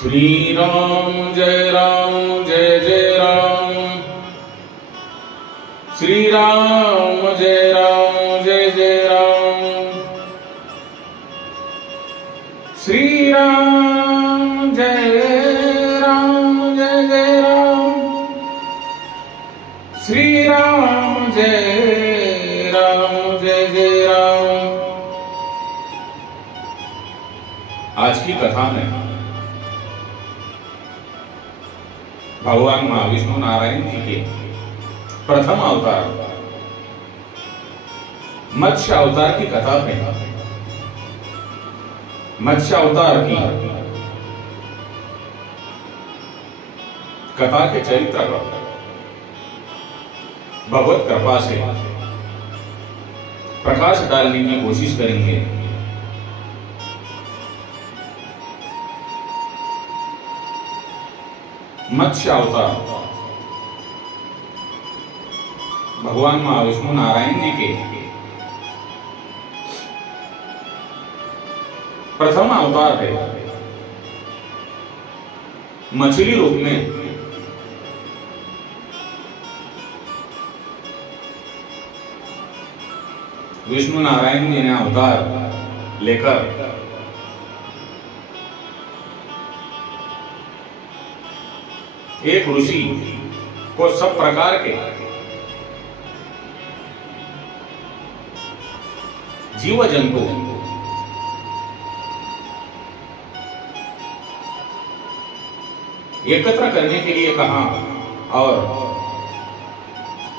श्री राम जय जय राम। श्री राम जय जय राम। श्री राम जय जय राम। श्री राम जय जय राम। आज की कथा में भगवान महाविष्णु नारायण जी के प्रथम अवतार मत्स्य अवतार की कथा में मत्स्य अवतार की कथा के चरित्र पर भगवत कृपा से प्रकाश डालने की कोशिश करेंगे। मत्स्य अवतार भगवान महाविष्णु नारायण जी के प्रथम अवतार है। मछली रूप में विष्णु नारायण जी ने अवतार लेकर एक ऋषि को सब प्रकार के जीव जंतु एकत्र करने के लिए कहा और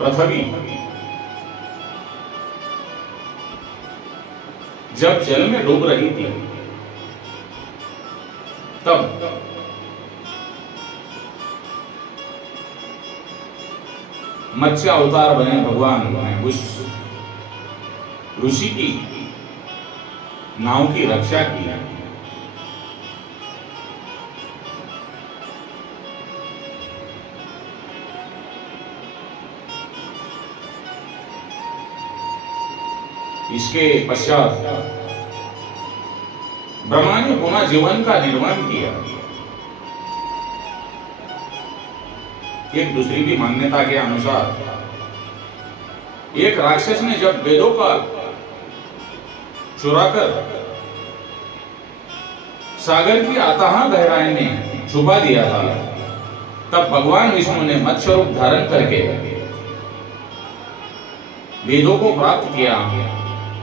पृथ्वी जब जल में डूब रही थी तब मत्स्य अवतार बने भगवान ने उस ऋषि की नाव की रक्षा की। इसके पश्चात ब्रह्मा ने पुनः जीवन का निर्माण किया। एक दूसरी भी मान्यता के अनुसार एक राक्षस ने जब वेदों का चुराकर सागर की अथाह गहराई में छुपा दिया था, तब भगवान विष्णु ने मत्स्य रूप धारण करके वेदों को प्राप्त किया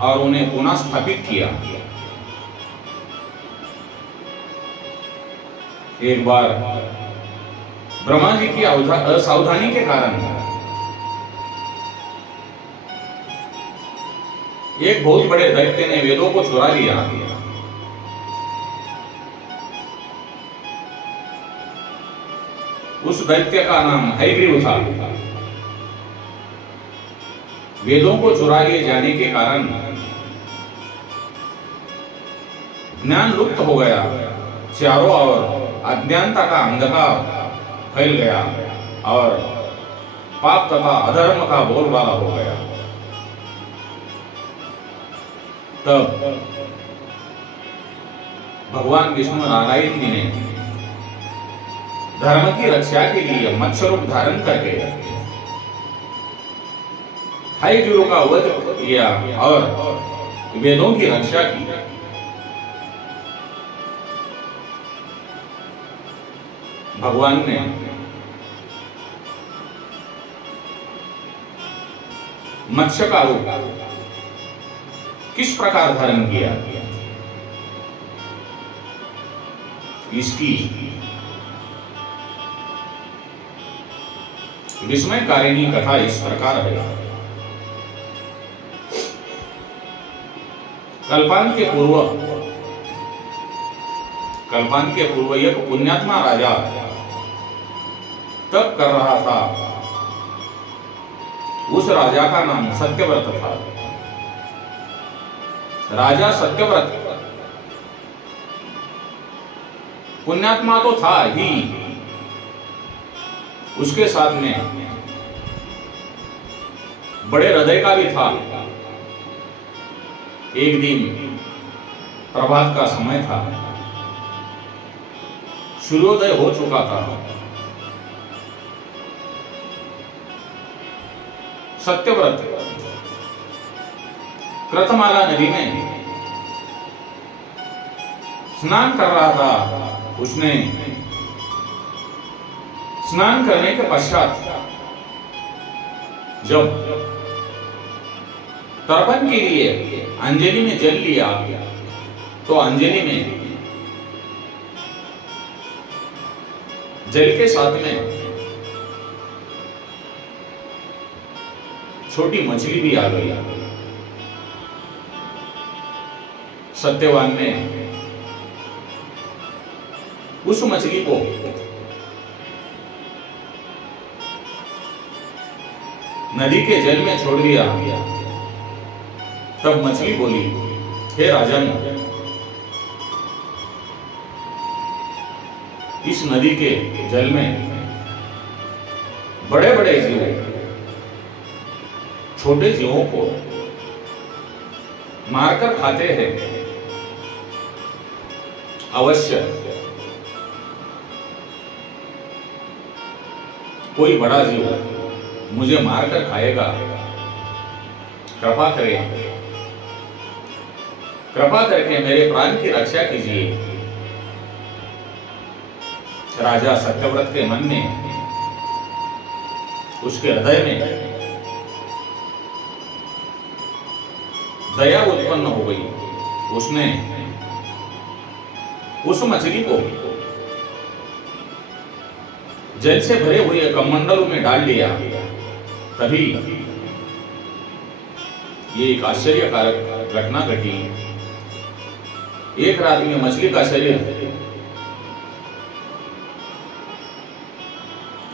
और उन्हें पुनः स्थापित किया। एक बार ब्रह्मा जी की असावधानी के कारण एक बहुत बड़े दैत्य ने वेदों को चुरा लिया। उस दैत्य का नाम हयग्रीव था। वेदों को चुरा लिए जाने के कारण ज्ञान लुप्त हो गया। चारों ओर अज्ञानता का अंधकार फैल गया और पाप तथा अधर्म का बोलबाला हो गया। तब भगवान विष्णु नारायण जी ने धर्म की रक्षा के लिए मत्स्य रूप धारण करके हयग्रीव का वध किया और वेदों की रक्षा की। भगवान ने मत्स्य का रूप किस प्रकार धारण किया, इसकी विस्मयकारिणी कथा इस प्रकार है। कल्पांत के पूर्व एक पुण्यात्मा राजा तप कर रहा था। उस राजा का नाम सत्यव्रत था। राजा सत्यव्रत पुण्यात्मा तो था ही, उसके साथ में बड़े हृदय का भी था। एक दिन प्रभात का समय था। सूर्योदय हो चुका था। सत्यव्रत कृतमाला नदी में स्नान कर रहा था। उसने स्नान करने के पश्चात जब तर्पण के लिए अंजलि में जल लिया तो अंजलि में जल के साथ में छोटी मछली भी आ गई। सत्यवान ने उस मछली को नदी के जल में छोड़ दिया। तब मछली बोली, हे राजन, इस नदी के जल में बड़े बड़े जीव छोटे जीवों को मारकर खाते हैं। अवश्य कोई बड़ा जीव मुझे मारकर खाएगा। कृपा करें, कृपा करके मेरे प्राण की रक्षा कीजिए। राजा सत्यव्रत के मन में, उसके हृदय में दया उत्पन्न हो गई। उसने उस मछली को जल से भरे हुए कमंडलों में डाल लिया। तभी ये एक आश्चर्यकारक घटना घटी। एक रात में मछली का शरीर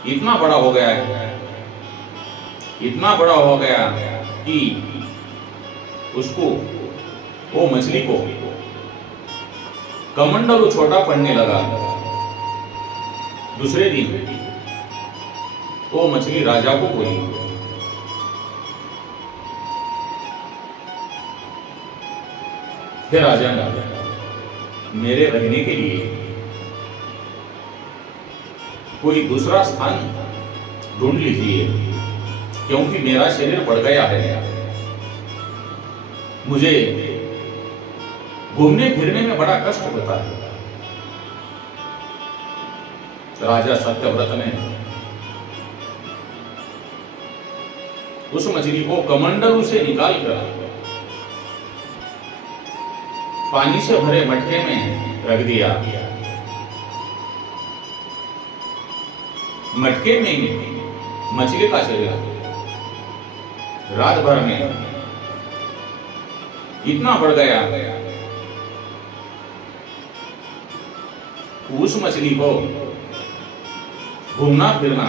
इतना बड़ा हो गया कि उसको, वो मछली को कमंडलू छोटा पड़ने लगा। दूसरे दिन वो मछली राजा को बोली, हे राजा, मेरे रहने के लिए कोई दूसरा स्थान ढूंढ लीजिए, क्योंकि मेरा शरीर बढ़ गया है। मुझे घूमने फिरने में बड़ा कष्ट होता है। राजा सत्यव्रत ने उस मछली को कमंडलू से निकालकर पानी से भरे मटके में रख दिया। मटके में मछली का शरीर रात भर में इतना बढ़ गया, उस मछली को घूमना फिरना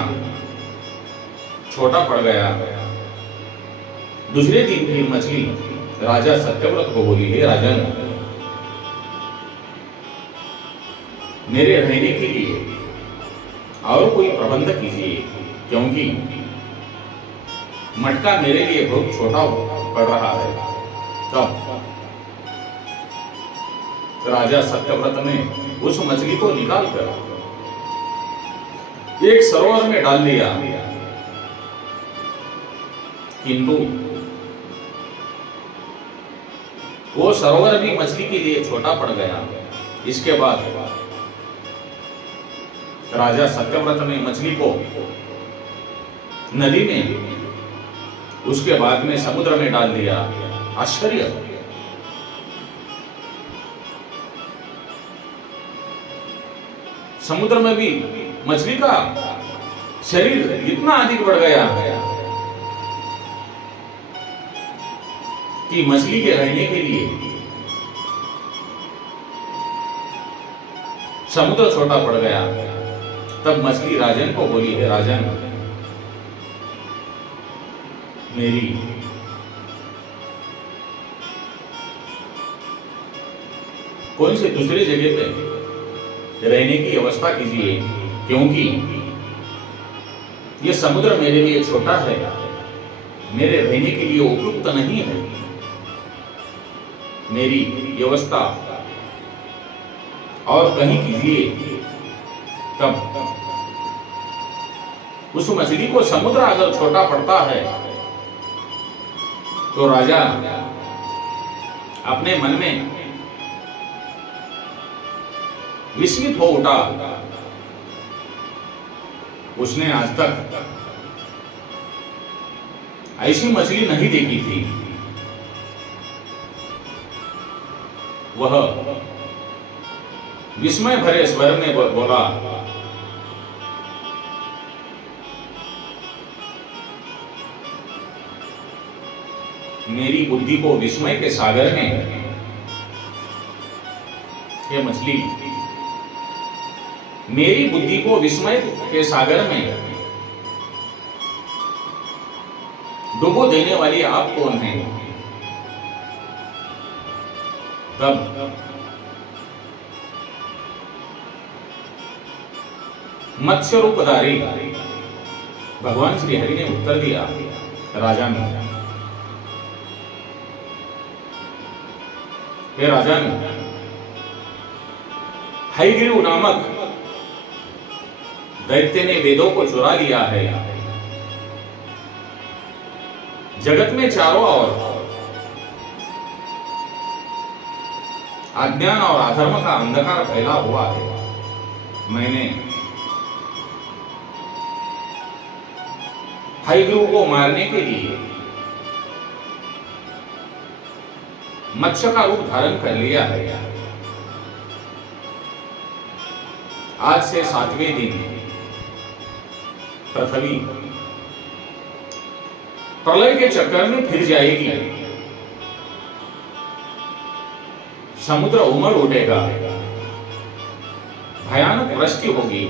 छोटा पड़ गया। दूसरे दिन फिर मछली राजा सत्यव्रत को बोली, हे राजन, मेरे रहने के लिए और कोई प्रबंध कीजिए, क्योंकि मटका मेरे लिए बहुत छोटा पड़ रहा है। तब राजा सत्यव्रत ने उस मछली को निकालकर एक सरोवर में डाल दिया, किंतु वो सरोवर भी मछली के लिए छोटा पड़ गया। इसके बाद राजा सत्यव्रत ने मछली को नदी में, उसके बाद में समुद्र में डाल दिया। आश्चर्य, समुद्र में भी मछली का शरीर इतना अधिक बढ़ गया कि मछली के रहने के लिए समुद्र छोटा पड़ गया। तब मछली राजन को बोली, है राजन, मेरी कौन से दूसरे जगह पे रहने की व्यवस्था कीजिए, क्योंकि यह समुद्र मेरे लिए छोटा है, मेरे रहने के लिए उपयुक्त नहीं है। मेरी व्यवस्था और कहीं कीजिए तब उस मछली को समुद्र अगर छोटा पड़ता है तो राजा अपने मन में विस्मित हो उठा। उसने आज तक ऐसी मछली नहीं देखी थी। वह विस्मय भरे स्वर में बोला, मेरी बुद्धि को विस्मय के सागर में ये मछली, मेरी बुद्धि को विस्मय के सागर में डुबो देने वाली आप कौन हैं? तब मत्स्य रूपधारी भगवान श्री हरि ने उत्तर दिया राजन, हे राजन, हयग्रीव नामक दैत्य ने वेदों को चुरा लिया है। जगत में चारों ओर अज्ञान और अधर्म का अंधकार फैला हुआ है। मैंने हयग्रीव को मारने के लिए मत्स्य का रूप धारण कर लिया है। आज से 7वें दिन पृथ्वी प्रलय के चक्कर में फिर जाएगी। समुद्र उमड़ उठेगा, भयानक वृष्टि होगी,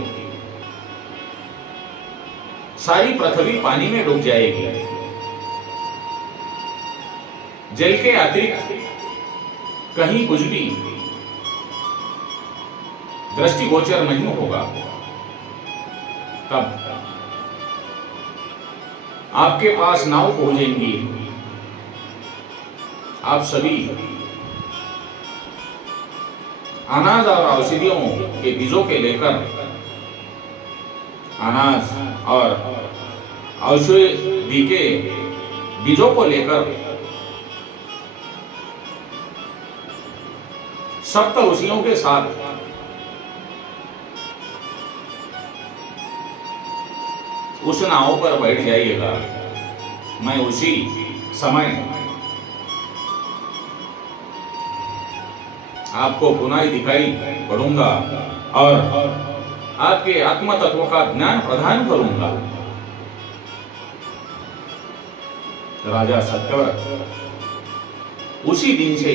सारी पृथ्वी पानी में डूब जाएगी। जल के अतिरिक्त कहीं कुछ भी दृष्टिगोचर नहीं होगा। तब आपके पास नाव पहुंचेंगी। आप सभी अनाज और औषधियों के बीजों के लेकर, अनाज और औषधि के बीजों को लेकर सप्त ऋषियों के साथ उस नाव पर बैठ जाइएगा। मैं उसी समय आपको पुनः दिखाई पड़ूंगा और आपके आत्म तत्व का ज्ञान प्रदान करूंगा। राजा सत्यव्रत उसी दिन से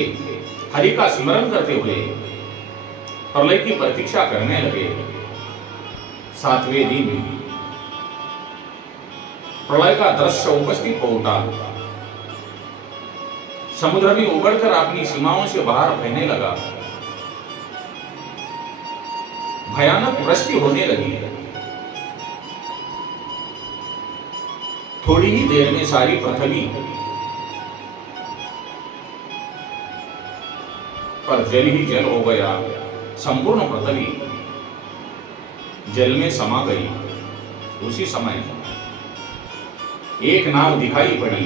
हरि का स्मरण करते हुए प्रलय की प्रतीक्षा करने लगे। 7वें दिन प्रलय का दृश्य उपस्थित हो उठा। समुद्र भी उबड़कर अपनी सीमाओं से बाहर बहने लगा। भयानक वृष्टि होने लगी। थोड़ी ही देर में सारी पृथ्वी पर जल ही जल हो गया। संपूर्ण पृथ्वी जल में समा गई। उसी समय एक नाव दिखाई पड़ी।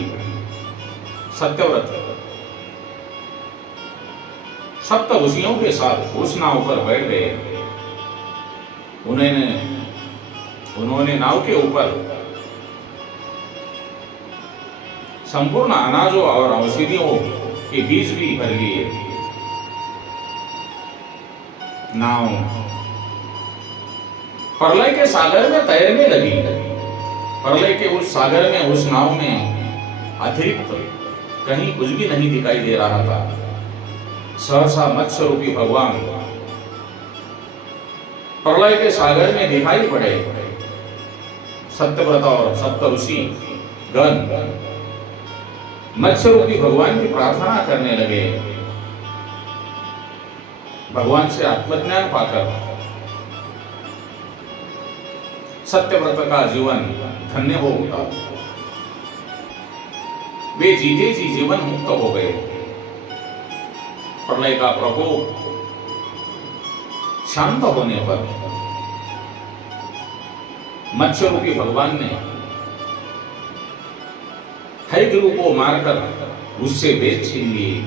सत्यव्रत सप्त ऋषियों के साथ उस नाव पर बैठ गए। उन्होंने नाव के ऊपर संपूर्ण अनाजों और औषधियों के बीज भी भर लिए। नाव प्रलय के सागर में तैरने लगी। प्रलय के उस सागर में, उस नाव में अतिरिक्त कहीं कुछ भी नहीं दिखाई दे रहा था। सहसा मत्स्य रूपी भगवान प्रलय के सागर में दिखाई पड़े। सत्यव्रत और सप्त ऋषि गण मत्स्य रूपी भगवान की प्रार्थना करने लगे। भगवान से आत्मज्ञान पाकर सत्यव्रत का जीवन धन्य हो उठा। वे जीते जी जीवन मुक्त हो गए। प्रलय का प्रकोप शांत होने पर मत्स्य रूपी भगवान ने हयग्रीव को मारकर उससे वेद छीन लिए।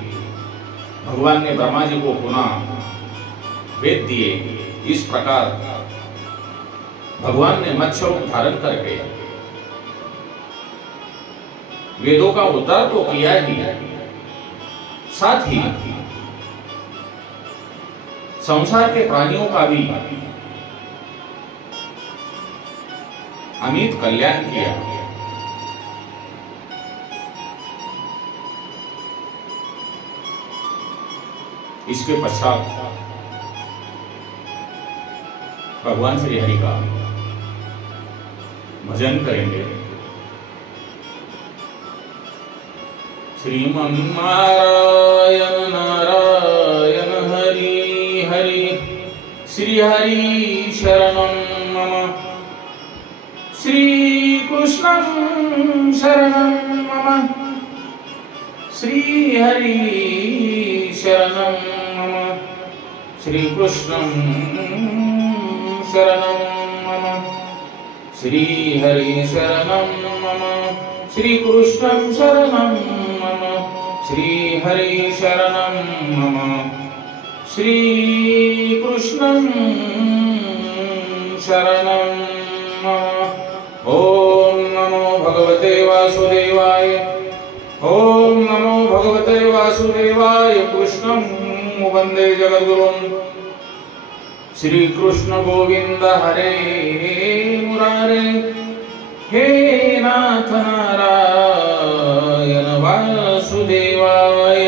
भगवान ने ब्रह्मा जी को पुनः वेद दिए। इस प्रकार भगवान ने मत्स्य रूप धारण करके वेदों का उद्धार तो किया ही, साथ ही संसार के प्राणियों का भी अमित कल्याण किया। इसके पश्चात भगवान श्री हरि का भजन करेंगे। श्रीमन् नारायण नारायण हरि हरि, श्री हरि शरणं मम, श्री कृष्णं शरणं मम, श्री हरि शरणं मम, श्री कृष्णं शरणं मम, श्री हरि शरणं मम, श्री कृष्णं शरणं मम, श्री हरि शरणं मम, श्री कृष्णं शरणं मम। ओम नमो भगवते वासुदेवाय, ओम नमो भगवते वासुदेवाय। कृष्णं वंदे जगद्गुरुं, श्री कृष्ण गोविंद हरे मुरारे, हे नाथ नारायण वासुदेवाय।